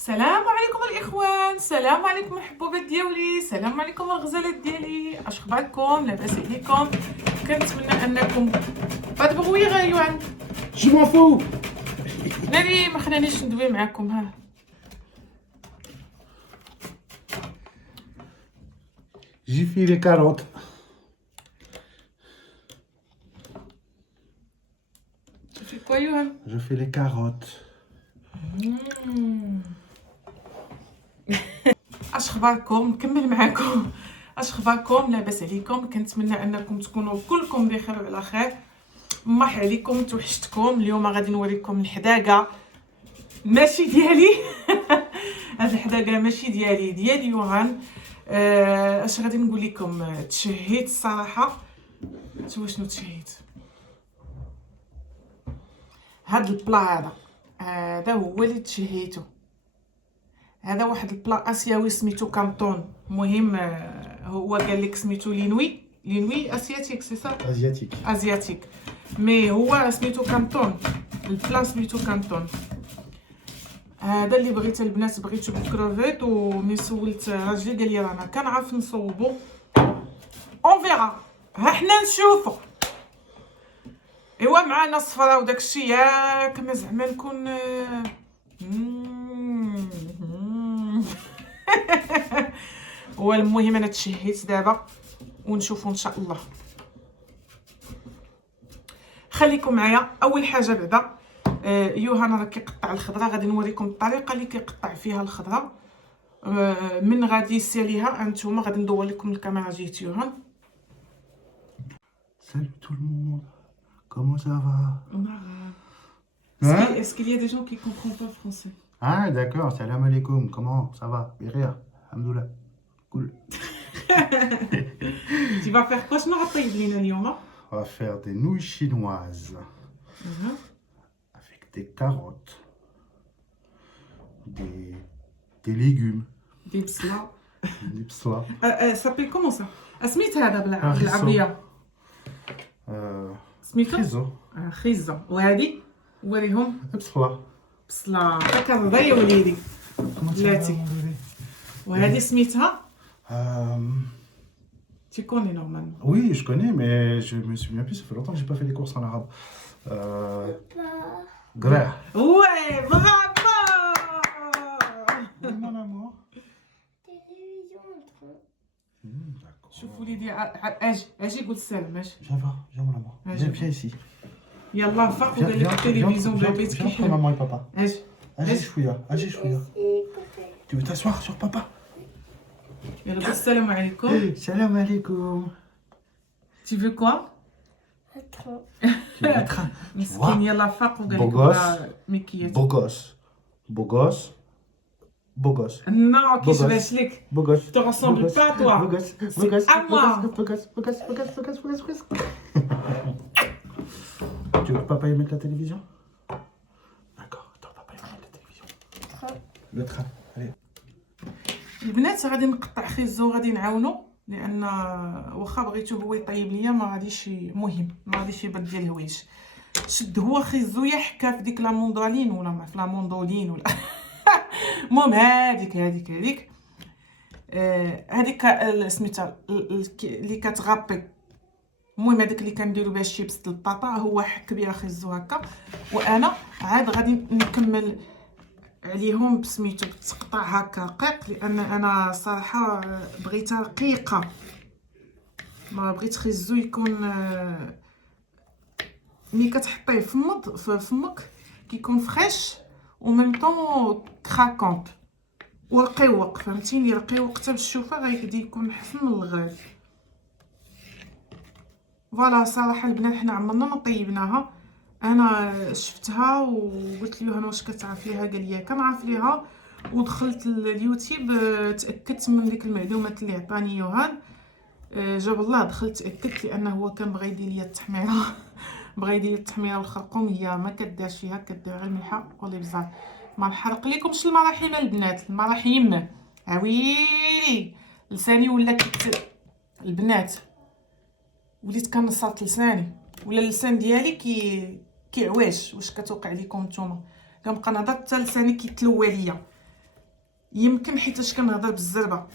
السلام عليكم الاخوان، السلام عليكم الحبوبات ديالي، السلام عليكم الغزالات ديالي. اش اخباركم؟ لاباس عليكم؟ كنتمنى انكم با تبغوا يغيوان Je m'en fous. ناري ما خلانيش ندوي معاكم. ها J'ai fait les carottes. شوفي كوا يوهان. Je fais les carottes. اش اخباركم؟ نكمل معاكم. اش اخباركم؟ لاباس عليكم؟ كنتمنى انكم تكونوا كلكم بخير وعلى خير. مرح عليكم، توحشتكم. اليوم غادي نوريكم الحداقه ماشي ديالي. هاد الحداقه ماشي ديالي، ديال يوهان. اش غادي نقول لكم؟ تشهيت الصراحه. شوفوا شنو تشهيت. هاد البلا هذا هو اللي تشهيته. هذا واحد البلا اسيوي سميتو كانطون. المهم هو قال لك سميتو لينوي اسياتيك، سي سا Asiatique. ازياتيك، مي هو سميتو كانطون. البلا سميتو كانطون. هذا اللي بغيت البنات، بغيتو بالكروفيت، ومي سولت راجلي قال لي رانا كنعرف نصوبو. اون فيغا، ها حنا نشوفو. ايوا معانا الصفرا وداكشي، ياك ما زعما نكون والمهم انا تشهيت دابا ونشوفوا ان شاء الله. خليكم معايا. اول حاجه بعدا يوهان راه كيقطع الخضره، غادي نوريكم الطريقه اللي كيقطع فيها الخضره. من غادي يساليها انتوما، غادي ندور لكم الكاميرا جهه يوهان. Salut tout le monde. Comment ça va? Hein? Est-ce qu'il y a des gens qui ne comprennent pas le français? Ah d'accord, salam alaikum. Comment ça va? Bien. Alhamdoulilah. Cool. Tu vas faire quoi? شنو غطيب لينا اليوم؟ On va faire des nouilles chinoises avec des carottes, des légumes, دي بصله. des psla. سابيل كومون سا؟ سميت هذا خيزو. بالعربيه سميتو خيزو. خيزه. وهذه وريهم Psla. بصله. هكا يا وليدي بلاتي. وهذه سميتها tu connais normalement. Oui, je connais, mais je me souviens plus, ça fait longtemps que j'ai pas fait les courses en arabe. Grah. Ouais, bravo. Oui, mon amour. D'accord. شوف وليدي، اجي قول السلام. اجي Viens mon amour. Viens ici. يلا فاق وقال لك التلفزيون بابيت Viens entre كيحلم. maman et papa. اجي Agis chouïa, agis chouïa. Tu veux t'asseoir sur papa? يلا قول السلام عليكم. Salam alaikum. Tu veux quoi? Tu veux être un مسكين يلا فاق وقال لك بوغوس. مكيات. beau gosse? Beau gosse? Beau gosse. نو بوغوس. كيشبهش لك. Beau gosse. te ressemble Beau gosse. pas, toi. Beau gosse. C'est Beau gosse. à moi. Beau gosse. Beau gosse. Beau gosse. Beau gosse. Beau gosse. Beau gosse. Beau gosse. Tu veux que papa y mette la télévision? D'accord. Attends, papa y mette la télévision. Le train. Allez. البنات غادي نقطع خيزو، غادي نعاونو، لان واخا بغيتو هو يطيب ليا ما غاديش مهم، ما غاديش يبدل ديال الهوايج. شد هو خيزو يا حكا في ديك لا موندالين ولا ما في لا موندولين ولا المهم هذيك هذيك سميتها اللي كتغابي. المهم هذاك اللي كنديرو بها الشيبس البطاطا هو حك بها خيزو هكا. وانا عاد غادي نكمل عليهم بسميتو بالتقطع هكا رقيق، لان انا صراحه بغيتها رقيقه، ما بغيت خيزو يكون ملي كتحطيه في فمك كيكون فريش وميم طون كراكونط ورقيوق، فهمتيني؟ رقيوق حتى بالشوفه غادي يكون حسن من الغاز. فوالا صراحه البنات حنا عمرنا ما طيبناها. انا شفتها وقلت ليها واش كتعرف ليها؟ قال لي كنعرف ليها. ودخلت اليوتيوب تاكدت من ديك المعلومات اللي عطاني يوهان. جاب الله دخلت تاكدت، لانه هو كان بغى يدير لي التحميره. بغى يدير التحميره والخرقوم، هي ما كديرش فيها، كدير غير الملحه والابزار. ما نحرق لكمش المراحم البنات، المراحم ويلي لساني ولا البنات وليت كنصرت لساني، ولا اللسان ديالي كيعواش. واش كتوقع لكم نتوما؟ كنبقى نهضر حتى لساني كيتلوى ليا. يمكن حيتاش كنهضر بالزربه.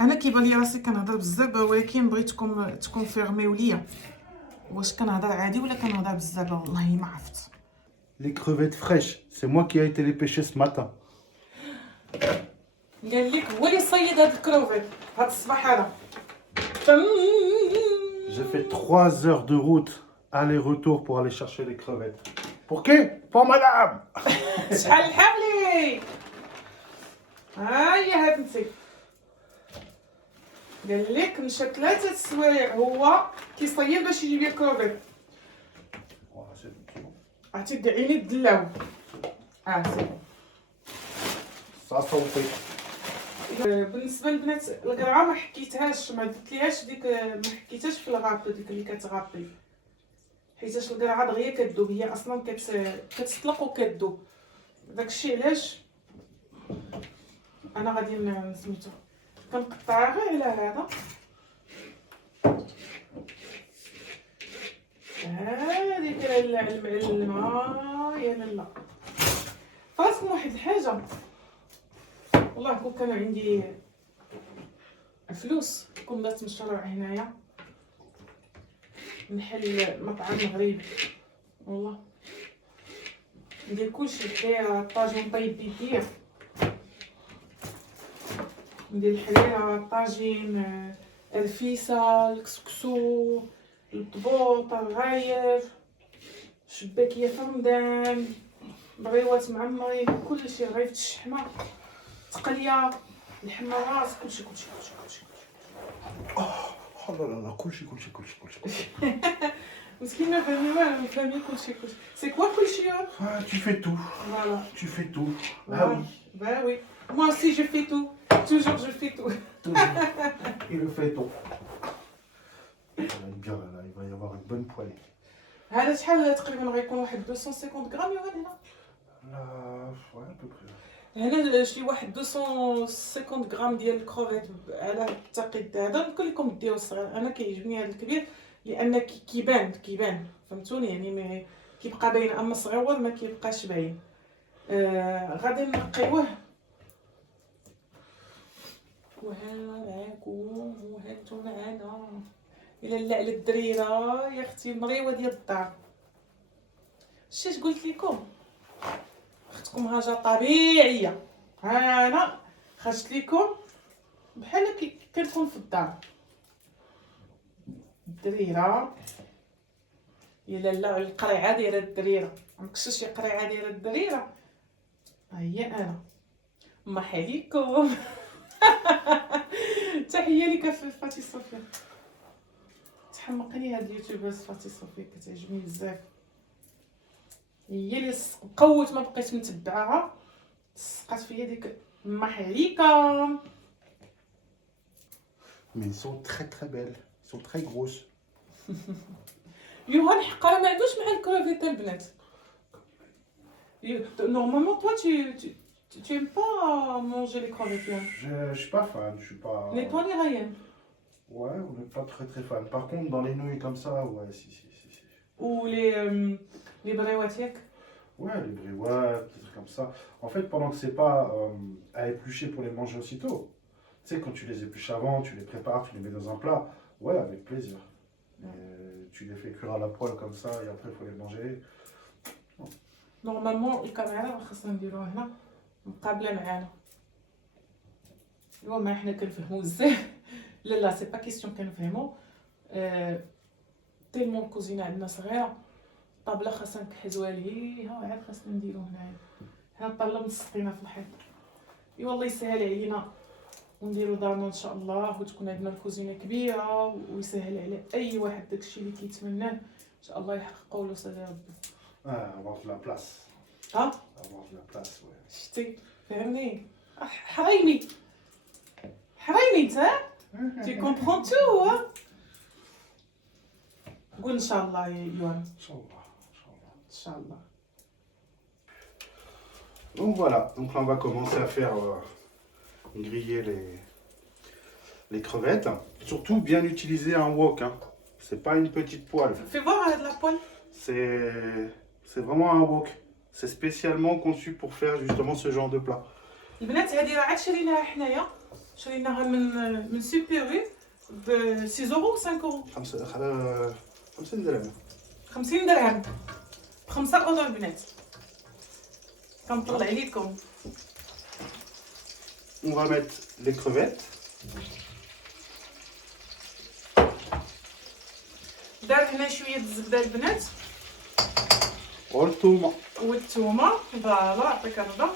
انا كيبان لي راسي كنهضر بالزربه، ولكن بغيتكم تكونفيرميو ليا واش كنهضر عادي ولا كنهضر بالزربه. والله ما عرفت. Les crevettes fraîches, c'est moi qui ai été les pêcher ce matin. قال لك هو اللي صيد هاد الكروفيت هاد الصباح هذا. J'ai fait 3 heures de route aller-retour pour aller chercher les crevettes. Pour qui? Pour madame. شحال الحبلي. ها هي هاد انتي. قال لك مشى 3 السوايع هو كيصيد باش يجيب لي الكروفيت. Oh, c'est bon. عرفتي عيني دلاو. سي Ça sauté. بالنسبه للبنات القرعه ما حكيتهاش، ما درتليهاش ديك، ما حكيتهاش في الغابي ديك اللي كتغابي، حيتاش القرعه دغيا كدوب، هي اصلا كتطلق وكدوب. داكشي علاش انا غادي سميتو كنقطعها غير على هذا. هذيك المعلمه يا لالا. فراسكم واحد الحاجه، والله كون كان عندي الفلوس كون درت مشروع هنايا، نحل مطعم مغربي، والله ندير كلشي، الحريره الطاجين طيب بيديا، ندير الحريره الطاجين الرفيسه الكسكسو الطبوط الغاير شباكيه في رمضان بريوات معمرين كلشي، رغيفه الشحمه تقليه لحم راس كلشي. Oh là là là, كلشي. مسكينه فهمي والو، فهمي كلشي. سي كوا كلشي؟ Ah, tu fais tout. Voilà. Tu fais tout. Ah Voilà. oui. Bah oui. Moi aussi je fais tout. Toujours je fais tout. Toujours. Il le fait tout. Ça va être bien là, il va y avoir une bonne poêlée. هذا شحال تقريبا غيكون واحد 250 غرام يا هنا. Là, ouais, à peu près. هنا شي واحد 250 غرام ديال الكروفيت على التقيد هذا. نقول لكم ديروا الصغير، انا كيعجبني هذا الكبير لان كيبان فهمتوني، يعني ما كيبقى باين، اما الصغيور ما كيبقاش باين. غادي نقيوه معاكم وهانتو معانا. الا لا على الدريره يا اختي مريوه ديال الدار. شتي قلت لكم اختكم هاجر طبيعيه، انا خرجت لكم بحال كنكون في الدار. الدريره يا لالا القريعه ديال الدريره، ماكش شي قريعه ديال الدريره، ها هي انا. مرحبا عليكم. تحيه لك فاتي صوفيا، تحمقني هاد اليوتيوبرز فاتي صوفيا كتعجبني بزاف، هي اللي قوت ما بقيت متبعاها، سقات فيا ديك مرحبا عليكم. Mais ils sont très belles. Ils sont très grosses. يوهان حقا ما عندوش مع الكروفيت البنات. Normalement toi tu aimes pas manger les crevettes là. Je suis pas fan, je suis pas... Les toi les Ryan. Ouais, on n'est pas très fan. Par contre, dans les nouilles comme ça, ouais, si. Ou les bréouatiek. Ouais, les briouettes, des trucs comme ça. En fait, pendant que c'est pas à éplucher pour les manger aussitôt, tu sais, quand tu les épluches avant, tu les prépares, tu les mets dans un plat, ouais, avec plaisir. Tu les fais cuire à la poêle comme ça, et après, il faut les manger. Normalement الكاميرا خاصنا نديروها هنا مقابله معانا. اليوم ما حنا كنفهموا بزاف. لا سي با كيسيون كنفهموا. تيلمون الكوزينه عندنا صغيره، الطابله خاصنا نكحزوها ليها وعاد خاصنا نديرو هنايا. حنا الطابله مسقينا في الحيط. ايوا الله يسهل علينا ونديرو دارنا ان شاء الله، وتكون عندنا الكوزينه كبيره ويسهل على اي واحد داكشي اللي كيتمناه ان شاء الله يحققوا له سيدي ربي. Avoir de la place. Avoir de la place, ouais. شتي فهمني حريمي انت tu comprends tout hein. قول ان شاء الله يا يوان. ان شاء الله. Donc voilà, donc là on va commencer à faire griller les crevettes. Surtout bien utiliser un wok, hein. C'est pas une petite poêle. Fais voir la poêle. C'est vraiment un wok. C'est spécialement conçu pour faire justement ce genre de plat. البنات هذه راه عاد شريناها حنايا، شريناها من سوبيرو ب 6 اورو 5 اورو. 50 درهم. 50 درهم ب 5 اورو البنات. كنطلع عليكم. On va mettre les crevettes. دار هنا شويه الزبده البنات والثومه. والثومه، فوالا عطيك هذا،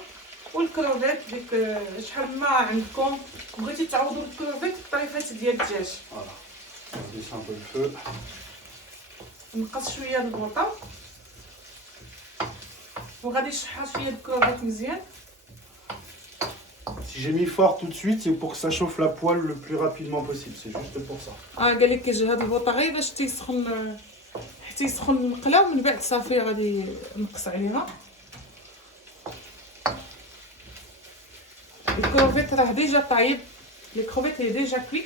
والكروفيت ديك شحال ما عندكم بغيتي تعوضوا الكروفيت الطريفات ديال الدجاج. فوالا. On descend un peu le feu. نقص شويه البوطه وغادي نشحر شويه الكروفيت مزيان. Si j'ai mis fort tout de suite, c'est pour que ça chauffe la poêle le plus rapidement possible. C'est juste pour ça. قال لك كيجي هاد البوطه غير باش تيسخن حتى يسخن المقله، ومن بعد صافي غادي نقص عليها. الكروفيت راه ديجا طايب، لي كروفيت هي ديجا كوي.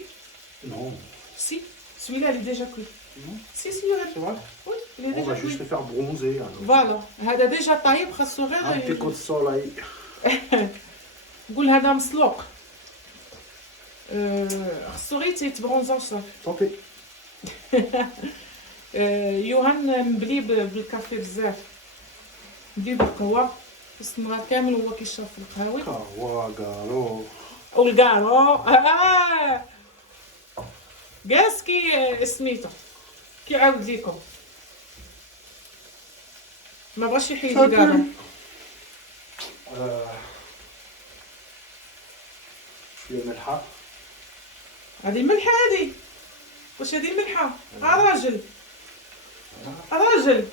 Non. سي celui-là il est déjà cuit. Non. Si si C'est vrai? oui, il est On déjà va juste cuit. les faire bronzer. Alors. فوالا هذا ديجا طايب، خاصو Un غير petit coup de soleil. قول هذا مسلوق. خاصو غير تيتبرونزا صافي. Tentez. يوهان مبلي بالكافي بزاف، مبلي بالقهوه، خص النهار كامل هو كيشرب في القهاوي. Kawagalo. والكارو كاس كي سميتو كيعاود ليكم، ما بغاش يحيد دابا. شويه ملحه. هذه ملحه هذه؟ واش هذه ملحه؟ راجل راجل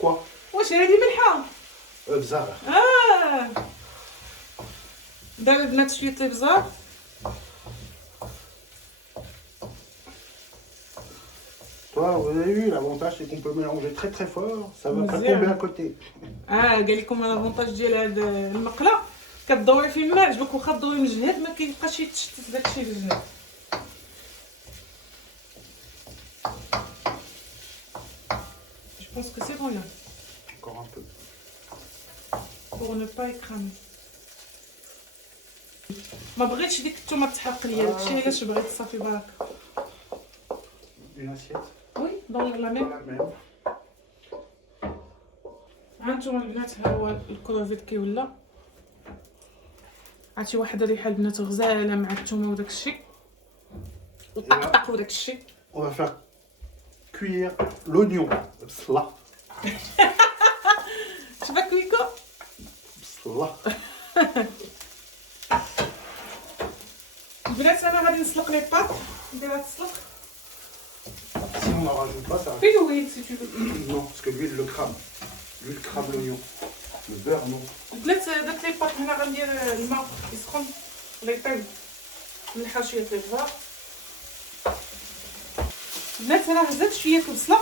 Quoi? واش هذه ملحه؟ بزاف. دار البنات شويه الابزار. Toi, vous avez vu, l'avantage c'est qu'on peut mélanger très très fort, ça va pas Bien. tomber à côté. قال لكم الافونتاج ديال هاد المقله، كتدوري في الماء عجبك، واخا تدوري من الجهات ما كيبقاش يتشتت داكشي في الجهات. Je pense que c'est bon là. Encore un peu. Pour ne pas écramer. ما بغيتش ديك الثومه تحرق ليا، داكشي علاش بغيت صافي برك. Une assiette. وي دون لا ميم. La même. هانتوما البنات، ها هو الكروفيت كيولى. عرفتي واحد الريحه البنات غزاله مع الثومه وداكشي وطقطق وداكشي. On va faire cuire l'oignon. Bsla. شباك ويكو. Bsla. البنات انا غادي نسلق لي باط، نديرها تسلق. Si on n'en rajoute pas, ça va. في الويل سي تو. Non, parce que l'huile le crame. L'huile crame l'oignon. Le beurre, non. البنات درت لي باط هنا، غندير الماء يسخن ولا يطيب، نلحى شويه البزار. البنات انا زدت شويه البصله،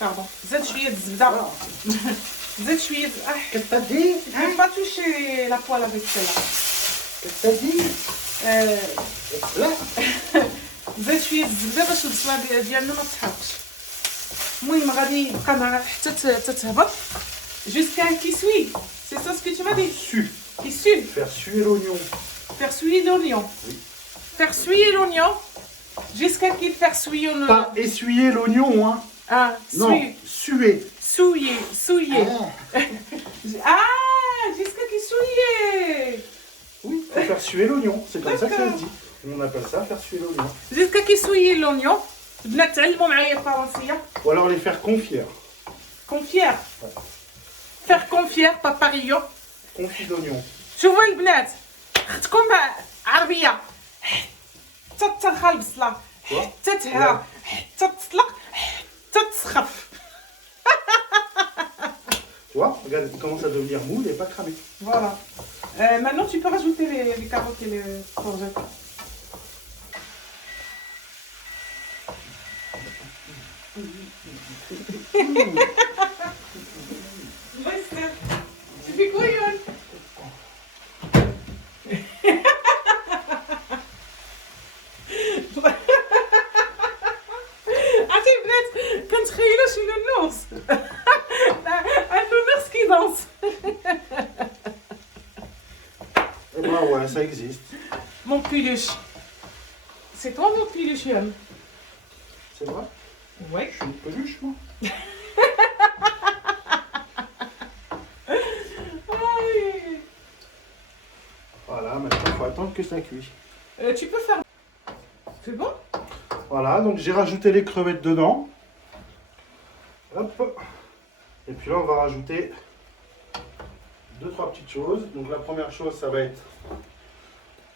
باردون زدت شويه الزبده، زدت شويه Qu'est-ce que t'as dit? J'aime pas toucher la poêle avec celle-là. Qu'est-ce que t'as dit? Là. زيت شويه الزبده باش البصله ديالنا ما تحرقش. المهم غادي يبقى معنا حتى تتهبط jusqu'à qu'il suit. C'est ça ce que tu m'as dit? Su. Qu'il sue. Faire suer l'oignon. Faire suer l'oignon. Oui. Faire suer l'oignon jusqu'à qu'il fasse suer le... Pas essuyer l'oignon, hein. Ah, Non, suer. Souiller, souiller. Ah. Ah, jusqu'à qu'il souille. Oui, faut faire suer l'oignon. C'est comme ça que ça D'accord. se dit. On appelle ça faire suer l'oignon. Jusqu'à qu'il souille l'oignon. البنات تعلموا معايا الفرنسيه. Ou alors les faire confier. Confier. Faire confier باباريو. Confit d'oignon. شوفوا البنات، اختكم عربيه حتى ترخى البصله، حتى تهرى، حتى تطلق، حتى تسخف. Tu vois, regarde, il commence à devenir mou, il n'est pas cramé. Voilà. Maintenant tu peux rajouter les carottes et les courgettes. Tu fais quoi Yoann? عرفتي البنات كنتخيلوا شي نونوس عنده نفس كيدونس. Et bah ouais, ça existe. Mon peluche. C'est toi mon peluche, Yann? C'est vrai? Ouais. Je suis une peluche, moi. Aïe. Voilà, maintenant, il faut attendre que ça cuise. Tu peux faire... C'est bon? Voilà, donc j'ai rajouté les crevettes dedans. Hop. Et puis là, on va rajouter 2-3 petites choses. Donc la première chose, ça va être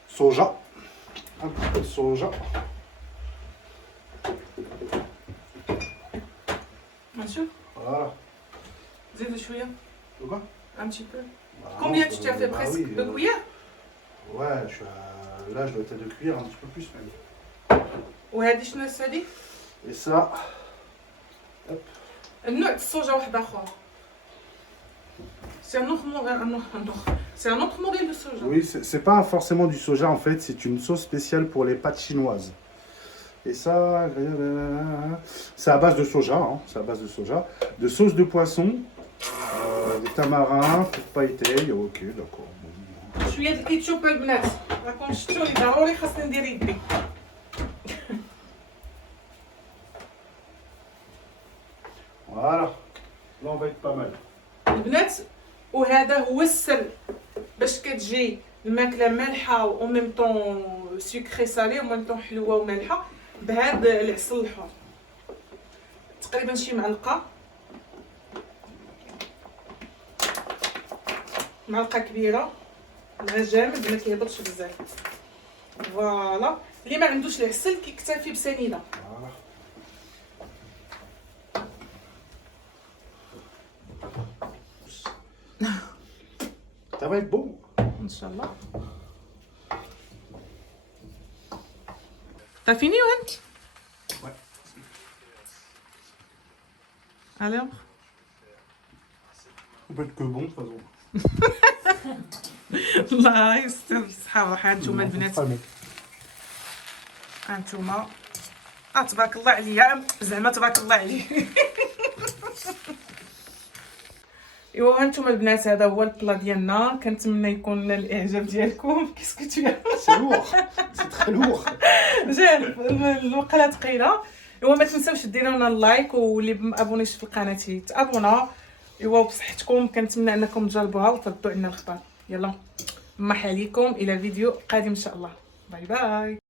soja. Un petit peu de soja. Bien sûr. Voilà. Zed chouïa. De quoi? Un petit peu. Bah, Combien non, tu t'as fait bah presque? oui, 2 cuillères? Ouais, je suis là, je dois être à 2 cuillères, un petit peu plus même. وهذه شنو هذه؟ Et ça, hop. النوع الصوجة واحد آخر. C'est un autre modèle de soja. Oui, c'est pas forcément du soja en fait, c'est une sauce spéciale pour les pâtes chinoises. Et ça, c'est à base de soja, hein, c'est à base de soja, de sauce de poisson, des tamarins, pour pailleter, ok, d'accord. شوية د الكيتشوب البنات، راكم شفتوا لي ضروري خاصني ندير يدي. Voilà, là on va être pas mal. البنات وهذا هو السر باش كتجي الماكله مالحه و ميم طون سكري سالي و ميم طون حلوه ومالحه بهاد العسل الحر. تقريبا شي معلقه كبيره مع جامد ما كيهبطش بزاف. فوالا اللي ما عندوش العسل كيكتفي بسنيده. Voilà. Ça va être bon. ان شاء الله. T'as fini وانت؟ Ouais. Alors On peut être que bon de toute façon. الله يستر بالصحة والراحة. هانتوما البنات، هانتوما تبارك الله عليا، زعما تبارك الله عليه. ايوا هانتوما البنات، هذا هو البلا ديالنا. كنتمنى يكون الاعجاب ديالكم. كيسكوتو C'est lourd, c'est très lourd. جاي الوقله ثقيله. ايوا ما تنساوش ديروا لنا اللايك، واللي ما ابونيش في القناه يتابونا. ايوا بصحتكم، كنتمنى انكم تجربوها وتردوا عنا الخبر. يلا، مرحبا عليكم الى فيديو قادم ان شاء الله. باي باي.